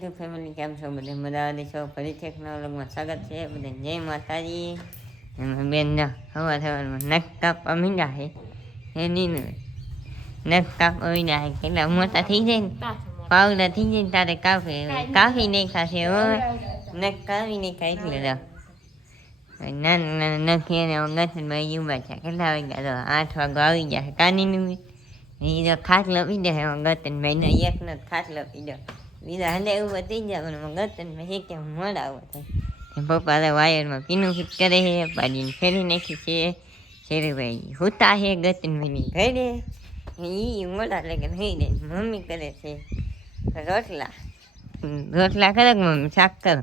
Family કેમ છો? બધે મજા છો? ફરીથી એક નવા વ્લોગમાં સ્વાગત છે. બધે જય માતાજી. એમાં બેન હવા થવામાં નખ કાપવા મીંડા છે એની નખ કાપવા મીંડા છે. કેટલા મોટા થઈ જાય ને પાવડા થઈ જાય ને તારે કાપી નહીં ખાશે હવે નખ કાપી નહીં ખાય એટલે નાના નખ એને ગથનમાં ઉભા છે. કેટલા વાગ્યા તો 8 વાગે આવી ગયા કાનીનું એ ખાટલો પીડે ગતન ભાઈ એક નો ખાટલો પીડો બીજા હંડે ઉભા થઈ ગયા પણ ગતન ભાઈ કે મોડા આવો થાય પપ્પા વાયરમાં પીનું ફિટ કરે છે પાડીને ફેરી નાખી છે શેરુભાઈ હુતા છે ગતન ભાઈની ઘરે એ મોડા લગન થઈ જાય મમ્મી કરે છે રોટલા કરે મમ્મી શાક કરો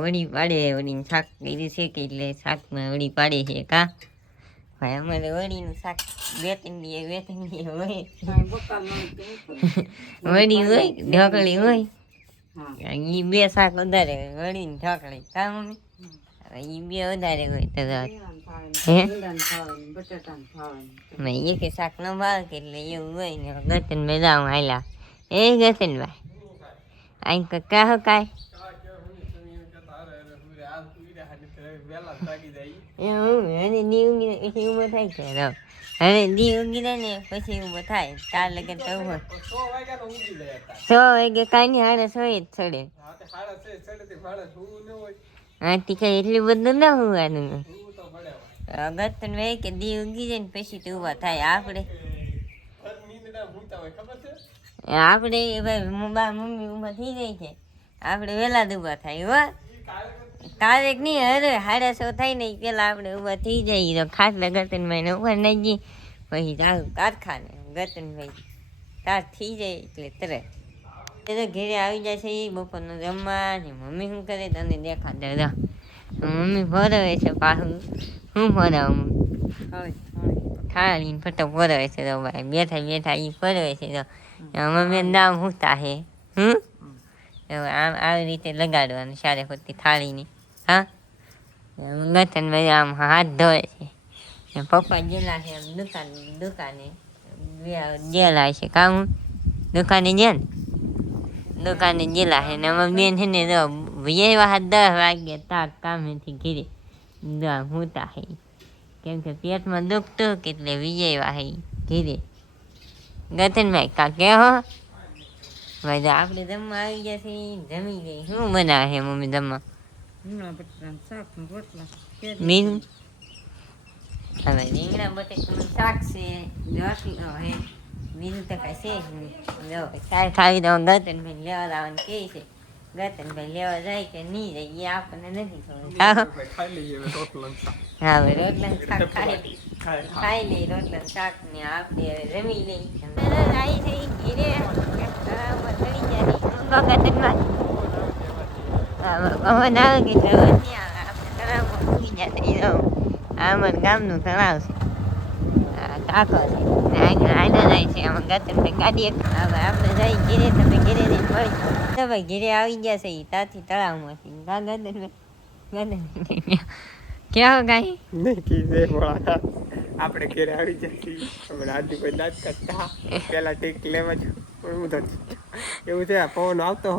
વળી પાડે વળીને શાક કરી છે કે એટલે શાકમાં વળી પાડે છે કા ભાઈ અમારે વળીનું શાક બે ત્રણ હોય વળી હોય ઢોકળી હોય એ બે શાક વધારે વળીને ઢોકળી કા મમ્મી એ બે વધારે હોય તો એક શાક ન ભાવે કે એટલે એવું હોય ને ગતનભાઈ જાઉં હાલા એ ગતનભાઈ અહીં કા હો કાય ઉભો થાય છે હવે દી ઉગી જાય ને પછી ઉભો થાય તાર લગે તો 6 વાગે કાંઈ હાડે 6 જ ચડે હા કઈ એટલું બધું ના હોવાનું ગતન ભાઈ કે દી ઉગી જાય ને પછી તો ઉભા થાય આપણે ભાઈ મમ્મી ઉભા થઈ જાય છે આપણે વહેલા જ ઉભા થાય હો કારેક નહીં અરે 6:30 થાય ને પેલા આપણે ઉભા થઈ જાય તો ખાટલા ગતનભાઈ ને ઉભા નહીં જઈ પછી જાવ કારખાને ગતનભાઈ તાર થઈ જાય એટલે તરત ઘેરે આવી જાય છે એ બપોરનું જમવા ને મમ્મી શું કરે તને દેખાડે મમ્મી ભરાવે છે પાછું શું ભરાવું થાળીને ફટો ભરાવે છે તો ભાઈ બેઠા બેઠા એ ભરાવે છે તો મમ્મી નામ હુંતા છે આવી રીતે લગાડવાનું સારે ખોટી થાળીની હા ગતનભાઈ આમ હાથ ધોવે છે પપ્પા ગયેલા છે આમ દુકાને ગયેલા છે કામ દુકાને ગયા ને દુકાને ગયેલા છે ને અમારી બેન છે ને એવા હાથ 10 વાગ્યા તાક કામેથી ઘીરે હુંતા છે કેમ કે પેટમાં દુખતું એટલે વિજયવા છે ઘીરે ગતનભાઈ કા કે હો ભાઈ આપણે જમવા આવી ગયા છે જમી ગઈ શું બનાવે છે મમ્મી જમવા બીજું હવે રીંગણા બટેકાનું શાક છે રોટલો છે બીજું તો કઈ છે ચાય ખાવી દો ગતનભાઈ લેવા લાવવાનું કે છે ગતનભાઈ લેવા જાય કે નહીં જાય એ આપણને નથી ખબર હા હવે રોટલાનું શાક ખાઈ લઈ રોટલાનું શાક ને આપણે હવે જમી લઈ આવી છે ઘીરે પવન આવે કે અમારા ગામનું તળાવ છે ટાંકો છે આના જાય છે આમાં ગતનભાઈ ગાડી હવે આપણે જઈ ઘીરે તમે ઘીરે જઈને મળી ભાઈ ઘીરે આવી ગયા છે એ ત્યાંથી તળાવમાંથી ગતનભાઈ ક્યાં ગાય આપણે ઘેરે આવી જાય આદિ કોઈ દાંત કરતા પેલા ટેક લેવા જ એવું છે પવન આવતો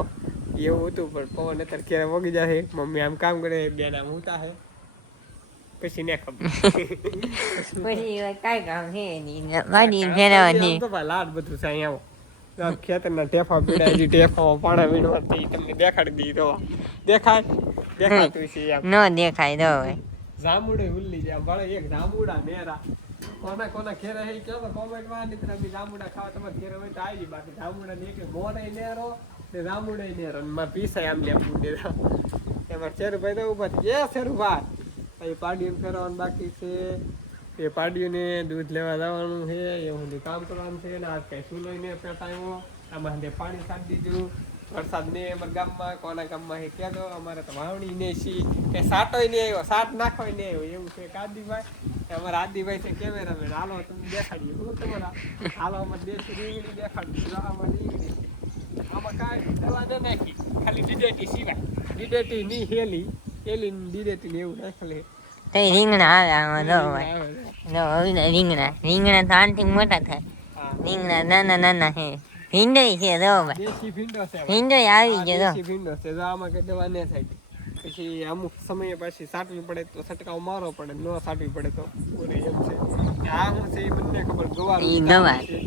એવું હતું પણ પવન અત્યારે ઘેરે વગી જશે મમ્મી આમ કામ કરે બેન આમ ઉતા છે પછી ને ખબર પછી કાંઈ કામ છે નહીં વાડી ફેરવાની તો ભાઈ લાડ બધું છે અહીંયા આવો ખેતરના ટેફા પીડાય ટેફામાં પાણા વીણવાથી તમને દેખાડી દીધો દેખાતું છે એમ ન દેખાય દો ભાઈ જાંબુડે ઉલ્લી જાય ભલે એક જાંબુડા નેરા કોના ઘેરે હે કે કોમેન્ટ માં નીકળે અમે જાંબુડા ખાવા તમારે ઘેરે હોય તો આવી બાકી જાંબુડા ને કે મોરે નેરો ને જાંબુડે નેરો ને માં પીસાય આમ લેવું દેતા એમાં શેરુભાઈ તો ઉભા થઈ એ શેરુભાઈ એ પાડીને ફેરવાનું બાકી છે એ પાડીને દૂધ લેવા જવાનું છે એવું કામ કરવાનું છે ને આજ કઈ સુલોઈને પેટાયો આમાં પાણી કાઢી દીધું વરસાદ ને અમારા ગામમાં કોના ગામમાં હે કહેતો અમારે તો વાવણી ને છી કે સાટોય નહીં આવ્યો સાટ નાખોય નહીં આવ્યો એવું છે કાદીભાઈ અમારા આદિભાઈ છે કેમેરામેન હાલો તમને દેખાડીએ હું તમારા હાલો અમારે દેશ રીંગણી દેખાડ્યું આમાં રીંગણી આમાં કાંઈ દવા ન નાખી ખાલી ડીડેટી સિવાય ડીડેટી ની હેલી ડીડેટી ને એવું નાખેલી રીંગણા આવે આમાં રીંગણા તો આનથી મોટા થાય રીંગણા નાના નાના છે. ભીંડોય છે જો ભાઈ, દેશી ભીંડો છે ભાઈ. ભીંડોય આવી આ ગયો દેશી ભીંડો છે જો આમાં કઈ દવા ન થાય. પછી અમુક સમયે પાછી સાટવી પડે તો છંટકાવ મારવો પડે, ન સાટવી પડે તો પૂરે એમ છે. કે આ શું છે એ બંને ખબર. ગવાર ઈ ગવાર. છે,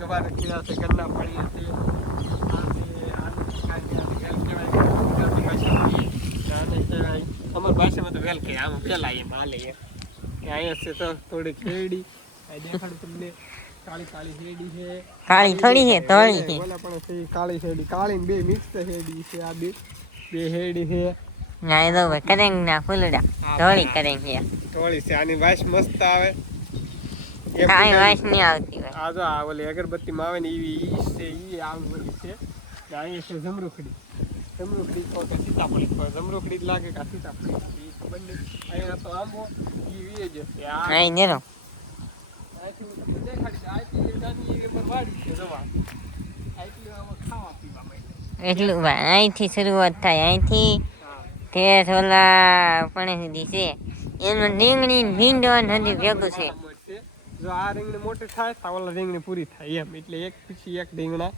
ગવાર કીડા છે, ઘરના પાણી છે. આ છે આનું કાંઈ વેલ કહેવાય. ગુજરાતી ભાષામાં આને કહેવાય. અમારી ભાષામાં તો વેલ કહે, આમાં વેલા એમ હાલે એમ. કે અહીંયા છે તો થોડીક શેરડી આ દેખાડું તમને. કાળી કાળી શેરડી છે. કાળી થોડી છે, ધોળી છે. ઓલા પણ છે કાળી શેરડી, કાળી ને બે મિક્સ શેરડી છે. આ બે શેરડી છે. ના એ તો ભાઈ કરેંગ ના ફૂલડા ધોળી કરેંગ છે. ધોળી છે. આની વાસ મસ્ત આવે. કાંઈ વાસ નહીં આવતી હોય. આ જો આ ઓલી અગરબત્તીમાં આવે ને એવી ઈ છે, ઈ આવી ઓલી છે. ને અહીંયા છે જમરૂખડી. જમરૂખડી તો કે સીતાફળી, જમરૂખડી જ લાગે કે સીતાફળી ઈ ખબર નહીં. અહીંયા તો આંબો ઈ વીએ જ છે. આ અહીં નેરો આથી હું તમને દેખાડીશ. આટલી નાની એવી પર વાડી છે જવા. આટલી આમાં ખાવા પીવા માટે. એટલું ભાઈ અહીંથી શરૂઆત થાય. અહીંથી હા. તે ઓલા પણ સુધી છે એનું રીંગણી ને ભીંડો ને હજી ભેગું છે. જો આ રીંગણી મોટી થાય તો ઓલા રીંગણી પૂરી થાય એમ. એટલે એક પછી એક રીંગણા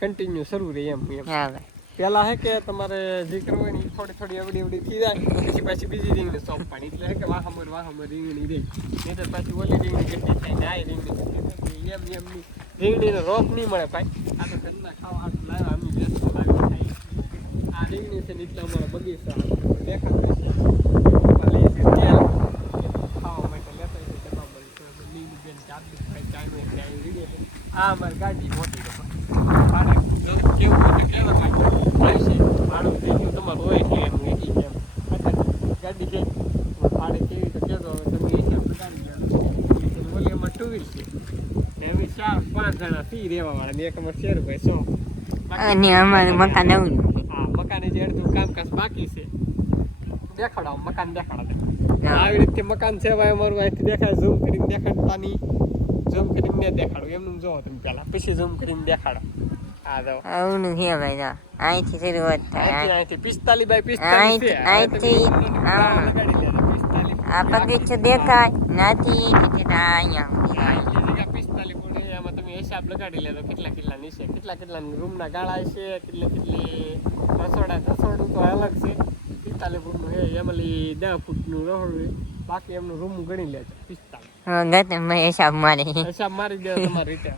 કન્ટિન્યુ શરૂ રહે એમ. હા ભાઈ પેલા હે કે તમારે જે કરવું હોય ને ઈ થોડી થોડી અવડી અવડી થઈ જાય, પછી પાછી બીજી રીંગણી સોંપવાની. એટલે હે કે વાહમર રીંગણી રહી. નહીં તો પાછી ઓલી રીંગણી કેટલી થાય ને આ રીંગણી કેટલી થાય. એમ એમની રીંગણીનો રોપ નહીં મળે ભાઈ. આ તો ઘરના ખાવા હાથ લાવ્યા અમે બેસતો લાવી ખાઈ. આ રીંગણી છે ને એટલે અમારા બગીચા દેખાતું છે. લઈ છે તેલ ખાવા માટે લેતા છે ડબ્બા બળી લીલી બેન ચાબી ખાઈ ચાય એટલે આવી રીંગણી. આ અમારી ગાડી મોટી છે ભાડે કેવું હોય તો કેવા માટે ભાઈ છે ભાડું થઈ ગયું તમારું હોય છે એમ એટલી કેમ ગાડી છે ભાડે કેવી તો કહેતો હવે તમે એ કેમ ગાડી ગયા ઓલી એમાં ટુ વ્હીલ છે એમ 4-5 જણા ફી રહેવાવાળા ને એક અમારે શેરભાઈ 100. અને અમારે મકાન એવું હા મકાને જે અડધું કામકાજ બાકી છે દેખાડો મકાન દેખાડો. આવી રીતે મકાન છે ભાઈ અમારું. અહીંથી દેખાય ઝૂમ કરીને દેખાડતાની ઝૂમ કરીને દેખાડો એમનું જોવો તમે પેલા પછી ઝૂમ કરીને દેખાડો. આ જો આવનું છે ભાઈ જો અહીંથી શરૂઆત થાય. અહીંથી 45 બાય 45 છે. અહીંથી આ બગીચો દેખાય નાથી અહીંયા અહીંથી જગ્યા 45 ફૂટ છે. એમાં તમે હિસાબ લગાડી લેજો કેટલા કેટલા નીચે કેટલા રૂમના ગાળા છે, કેટલી રસોડું તો અલગ છે. 45 ફૂટનું છે એમાં 10 ફૂટનું રસોડું. બાકી એમનું રૂમ ગણી લેજો 45. હિસાબ મારે હિસાબ મારી દે તમારી રીતે.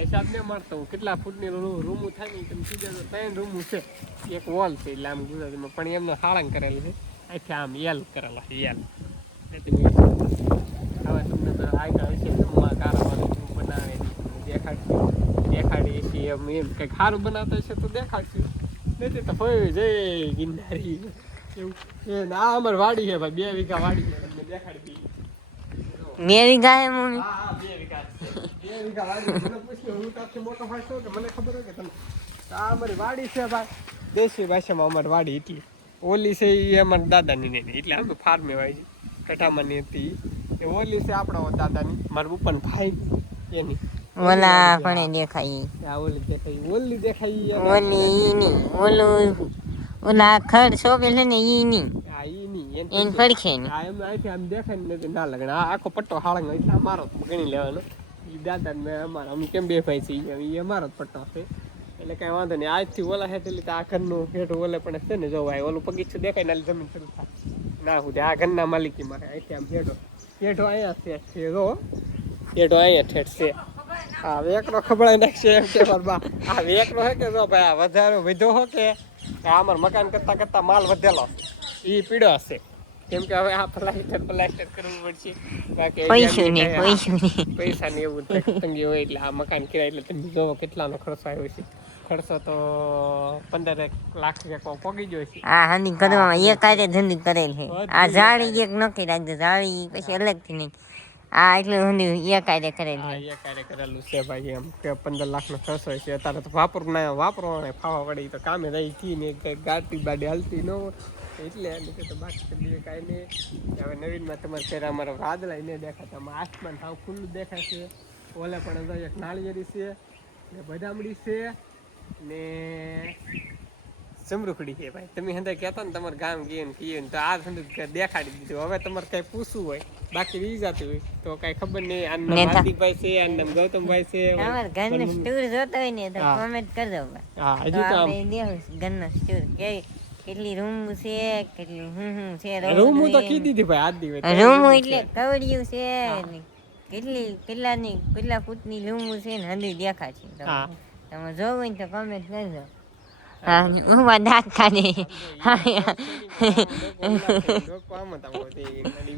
હિસાબ નહીં મારતો હું કેટલા ફૂટની રૂમું થાય ને તમે કીધું 3 રૂમું છે. એક વોલ છે એટલે આમ ગુજરાતીમાં પણ એમનો હાળંગ કરેલું છે. અહીંથી આમ એલ કરેલા છે એલ. હવે તમને આગળ હશે રૂમમાં કારાવાળું બનાવે દેખાડી છીએ એમ કંઈક સારું બનાવતા હશે તો દેખાડશું. નથી તો હોય જય ગિરનારી એવું. આ અમારી વાડી છે ભાઈ 2 વીઘા વાડી છે તમને દેખાડી દઈએ. 2 વીઘા હે મમ્મી? હા 2 વીઘા છે. 2 વીઘા વાડી. મને પૂછ્યું હું તારથી મોટો ભાઈ છું કે મને ખબર હોય કે તમે આ અમારી વાડી છે ભાઈ. દેશી ભાષામાં અમારી વાડી એટલી. ઓલી છે એ અમારા દાદાની નહીં એટલે અમે ફાર્મે વાય છે કઠામાંની હતી. એ ઓલી છે આપણા દાદાની મારા પપ્પાનો ભાઈ એની. ઓલા પણ દેખાય. આ ઓલી દેખાય ઓલી દેખાય ઓલી ઈ ની ઓલું ઓલા ખડ શોભે છે ને ઈ ની હા ઈ ની એન પડખે ની. આ એમ અહીંથી આમ દેખાય ને ના લગણ. આ આખો પટ્ટો હાળંગ એટલે અમારો ગણી લેવાનો. એ દાદા ને અમારા અમે કેમ બે ભાઈ છે એ અમારો જ પટ્ટો છે એટલે કાંઈ વાંધો નહીં. આજથી ઓલા હેઠ એટલે આ ઘરનું હેઠ ઓલે પણ છે ને જો ભાઈ ઓલું બગીચું દેખાય ને જમીન શરૂ થાય ના હું આ ઘરના માલિકી મારે. અહીંથી આમ હેઠો અહીંયા ઠેઠ છે જો હેઠો અહીંયા ઠેઠ છે. હા વેકરો ખબડાઈ નાખશે એમ કે બા આ વેકરો હે કે જો ભાઈ આ વધારે વધ્યો હો કે અમારા મકાન કરતા માલ વધેલો એ પીડો હશે. કેમ કે હવે આ પ્લાસ્ટર કરવું પડશે. બાકી પૈસા ને એવું તંગી હોય એટલે આ મકાન કિરાય એટલે તમે જોવો કેટલાનો ખર્ચો આવ્યો છે. ખર્ચો તો 15 લાખ રૂપિયા પોગી ગયો છે. આ હંધી કરવામાં એક આરે ધંધી કરેલ છે. આ જાળી એક નક્કી રાખજો જાળી પછી અલગથી નહીં. આ એટલું હંધી એક આરે કરેલ છે. એક આરે કરેલું છે ભાઈ એમ કે 15 લાખનો ખર્ચો છે. અત્યારે તો વાપરવાને ફાવા પડે તો કામે રહી થી ને ગાડી બાડી હાલતી ન હોય એટલે તો બાકી બીજું કાંઈ નહીં. હવે નવીનમાં તમારે ત્યારે અમારા વાદળા એને દેખાતા આસમાન સાવ ખુલ્લું દેખાય છે. ઓલે પણ એક નાળિયેરી છે ને બદામડી છે ને જમરૂખડી છે ભાઈ. તમે હંધે કહેતા ને તમારે ગામ ગયું ને કીયું ને તો આ સંદુ દેખાડી દીધું. હવે તમારે કઈ પૂછવું હોય બાકી વી જતું હોય તો કઈ ખબર નહીં. આનું નામ હાર્દિકભાઈ છે, આનું નામ ગૌતમભાઈ છે. તમાર ઘરનો સ્ટોર જોતો હોય ને તો કોમેન્ટ કરજો ભાઈ. હા તો હજી તો આપણે દેવું ઘરનો સ્ટોર કે કેટલી રૂમ છે, કેટલી હું છે, રૂમ હું તો કીધી હતી ભાઈ આજ દિવસ. રૂમ એટલે કવડિયું છે ને કેટલા ફૂટની રૂમ છે ને હંધી દેખા છે. હા તમે જોવું હોય ને તો કોમેન્ટ કરજો. હા હું દાંત કાઢે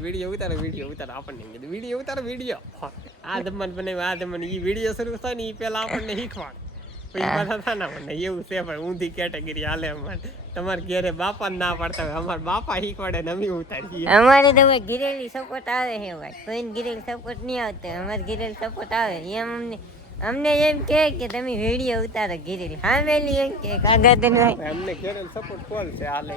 વિડીયો ઉતારો આપણને વિડીયો ઉતારો વિડીયો આ જમવાનું બનાવ્યું આ જમવાનું ઈ વિડીયો શરૂ થાય ને ઈ પેલા આપણને શીખવાડ પછી પાછા થાય ને આપણને એવું છે ભાઈ ઊંધી કેટેગરી હાલે અમારે. તમારે ઘેરે બાપા ના પાડતા હોય અમારે બાપા શીખવાડે ને અમે ઉતારીએ. અમારે તો ગિરેલી સપોર્ટ આવે છે ભાઈ, કોઈને ગિરેલી સપોર્ટ નહીં આવતો. અમારે ગિરેલી સપોર્ટ આવે એમ અમને એમ કે તમે વિડીયો ઉતારો ગિરેલી હામેલી એમ કે કાગળ અમને ઘેરે સપોર્ટ કોલ છે હાલે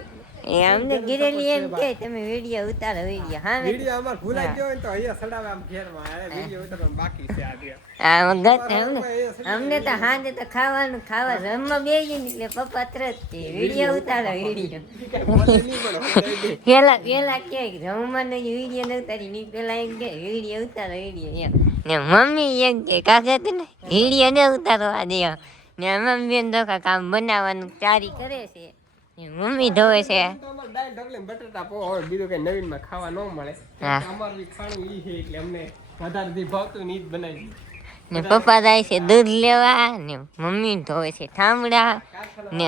અમને ગિરેલી એમ કે તમે વિડીયો ઉતારો વિડીયો હા વિડીયો અમાર ભૂલાઈ ગયો ને તો અહીંયા સડાવે આમ ઘેરમાં આ વિડીયો ઉતારવાનું બાકી છે અમને તો હાંજે તો ખાવાનું ખાવા રમવા બેસી ને એટલે પપ્પા તરત કે વિડીયો ઉતારો વિડીયો પેલા કે રમવાનો વિડીયો ન ઉતારી ની પેલા એમ કે વિડીયો ઉતારો વિડીયો એમ ને મમ્મી એમ કે કાકા તને વિડીયો ન ઉતારવા દે ને મમ્મી બેન તો કામ બનાવવાનું ચારી કરે છે. મમ્મી ધોવે છે બટાટા પો હવે બીજું કઈ નવીન માં ખાવા ન મળે. અમારું ખાણું ઈ છે એટલે અમને વધારે જે ભાવતું ને ઈ જ બનાવી. ને પપ્પા જાય છે દૂધ લેવા ને મમ્મી ધોવે છે ઠામડા ને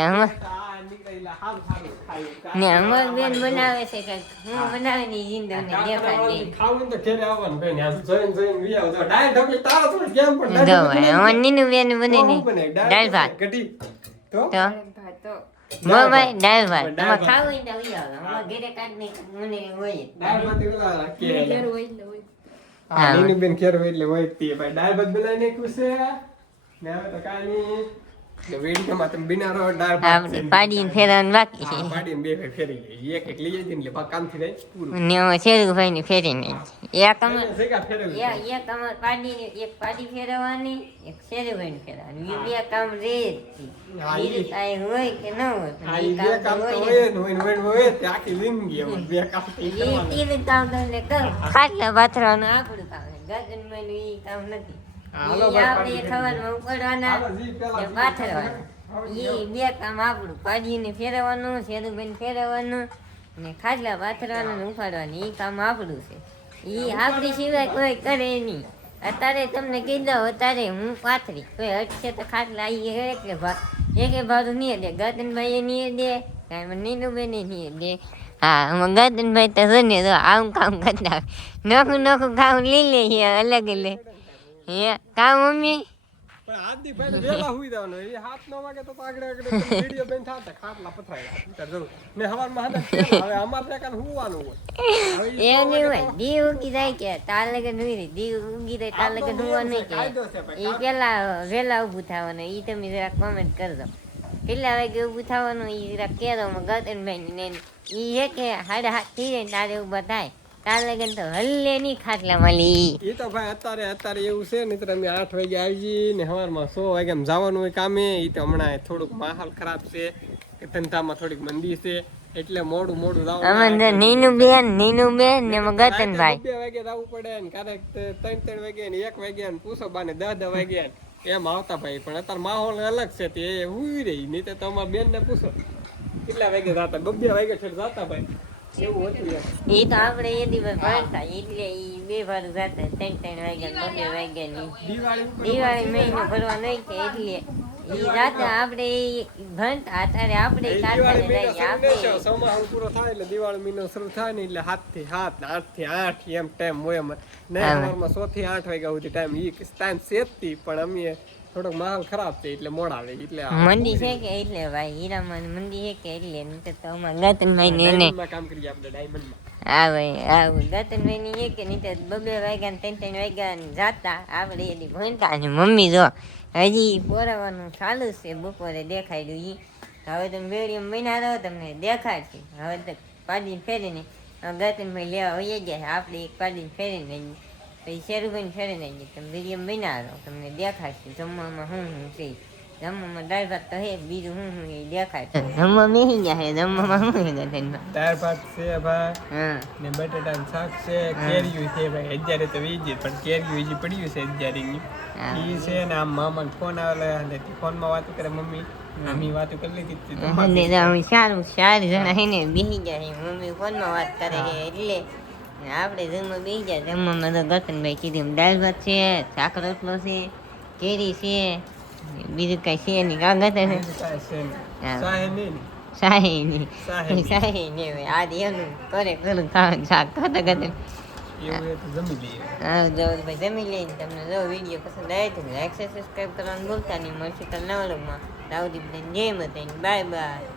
અમાર બેન બનાવે છે કે હું બનાવે ની જિંદગી ને દેખાડી ખાવું તો ઘરે આવવાનું બેન આ જોઈન વી આવ તો ડાયરેક્ટ ઢોકળી તારો તો કેમ પણ દો અમાર નીનુ બેન બને ને દાળ ભાત કઢી તો ભાઈ દાળ ભાત તમે ખાવું ને તો વી આવ અમાર ઘરે કાઢ ને મને હોય દાળ ભાત એલા કે હા નીનુ બેન કેર હોય એટલે હોય તે ભાઈ દાળ ભાત બનાવીને કુસે ને હવે તો કાઈ વેડી માં તમે બિનારો દાળ ભાત પાડીને ફેરવાનું બાકી છે. પાડીને બે ફેરી લે એક લઈ જઈને એટલે કામ થઈ જાય પૂરું ને શેરુભાઈ ની ફેરીને એક અમાર સેગા ફેરવી એક અમાર પાડીને એક પાડી ફેરવવાની એક શેરુભાઈ ની ફેરવવાની એ બે કામ રે બીજું કાંઈ હોય કે ન હોય આ ઈ બે કામ તો હોય તે આખી જિંદગી એમાં બે કામ થઈ કરવાના. ઈ કામ તમને કર ખાટલા પાથરવાનું આપણું કામ છે ગગનમાં ઈ કામ નથી. આપણે ખવારમાં ઉપાડવાના પાથરવાના ઈ બે કામ આપણું પાડીને ફેરવવાનું શેરુભાઈ ફેરવવાનું ને ખાટલા પાથરવાનું ને ઉપાડવાનું ઈ કામ આપણું છે. ઈ આપણી સિવાય કોઈ કરે નહીં. અત્યારે તમને કીધું અત્યારે હું પાથરી કોઈ હટશે તો ખાટલા એકે ભાડું નહીં દે ગતનભાઈ નહીં દે કાંઈ નીનુબેન નહીં દે. હા ગતનભાઈ તો જોને તો આવું કામ કરતા નોખું કામ લઈ લે અલગ લે હે કામ મમ્મી પણ આદી પહેલા વેલા હુઈ જવાનો એ 7-9 વાગે તો આગળ વિડિયો બેન થાતા ખાટલા પથરાયા ઉતર જવું ને હવારમાં હાડા હવે અમાર ત્યાં હુવાનું હોય એ નહીં હોય દી ઉગી જાય કે તાર લગે નહીં દી ઉગી જાય તાર લગે હુવાનું નહીં કે એ પેલા વેલા ઊભું થવાનું ઈ તમે જરા કોમેન્ટ કરજો કેટલા વાગે ઊભું થવાનું ઈ જરા કહેજો ગતનભાઈ ને ઈ હે કે 7:30 થઈ જાય તારે ઊભા થાય તાર લગન તો હલ્લે નહીં ખાટલા મળી. એ તો ભાઈ અત્યારે એવું છે ને અમે 8 વાગે આવી ને સવારમાં 100 વાગે જવાનું હોય કામે. એ તો હમણાં થોડુંક માહોલ ખરાબ છે કે ધંધામાં થોડીક મંદી છે એટલે મોડું જવાનું. અમને નીનુ બેન ને ગતનભાઈ 2 વાગે જવું પડે ને ક્યારેક 3 વાગે ને 1 વાગે ને પૂછો બાને 10 વાગે એમ આવતા ભાઈ. પણ અત્યારે માહોલ અલગ છે તે હુઈ રહી નહીં તો અમારા બેન ને પૂછો કેટલા વાગે જતા 2 વાગે છે જતા ભાઈ એવું હતું. એ તો આપણે એ દિવસ ભણતા એટલે ઈ 2 વારું જતા 3 વાગ્યા 2 વાગ્યા ની દિવાળી મહિનો ભરવા નહીં કે એટલે ઈ રાતે આપણે ભણતા અત્યારે આપણે સમાહ પૂરો થાય એટલે દિવાળી મહિનો શરૂ થાય ને એટલે 7 થી 7 8 થી 8 એમ ટાઈમ હોય ને સવારમાં 6 થી 8 વાગ્યા સુધી ટાઈમ ઈ ટાઈમ સેજતી પણ અમે થોડોક માહોલ ખરાબ છે એટલે મોડા આવે એટલે મંદી છે કે એટલે ભાઈ હીરામાં મંદી છે કે એટલે નહીં તો અમારા ગતનભાઈ ને એને કામ કરીએ આપણે ડાયમંડમાં. હા ભાઈ હા ગતનભાઈ ની એ કે નહીં તો 2 વાગ્યા ને 3 વાગ્યા જાતા આપણે એની ભણતા અને મમ્મી જો હજી પોરાવાનું ચાલુ છે બપોરે દેખાડ્યું ઈ હવે તમે વેડિયમ મહિના રહો તમને દેખાડશે હવે તો પાડીને ફેરીને ગતનભાઈ લેવા હોઈ જાય આપણે એક પાડીને ફેરીને પછી શેરુભાઈ ફેરીને તમે વેડિયમ મહિના રહો તમને દેખાડશે જમવામાં શું છે જમવામાં દાળ ભાત તો હે બીજું હું એ દેખાય જમવા બેસી ગયા હે જમવામાં શું હે ગધેડમાં? દાળ ભાત છે ભાઈ હા ને બટાટાનું શાક છે કેરીયું છે ભાઈ અત્યારે તો વીજી પણ કેરીયું હજી પડ્યું છે અત્યારેની હા. ઈ છે ને આમ મામાને ફોન આવેલા અને ફોનમાં વાતો કરે મમ્મી આમી વાતો કરી લીધી હતી અને અમે સારું 4 જણા હે ને બેસી ગયા હે મમ્મી ફોનમાં વાત કરે છે એટલે આપણે જમવા બેસી ગયા જમવામાં તો ગતનભાઈ કીધું એમ દાળ ભાત છે શાક રોટલો છે કેરી છે બીજું કઈ છે નહીં કાં ગતે છે બીજું કાંઈ છે નહીં. હા. સાહે નહીં ને? સાહી નહીં સાહે સાહી નહીં આજ એનું કરે કરું ખાવાનું શાક ખાતા ખાતા એવું એ તો જમી લઈએ હા જો ભાઈ જમી લઈને તમને જો વિડીયો પસંદ આવે તો લાઈક સબસ્ક્રાઈબ કરવાનું ભૂલતા નહીં મળશે કાલ નવા લોકમાં દાઉદી જય માતા બાય બાય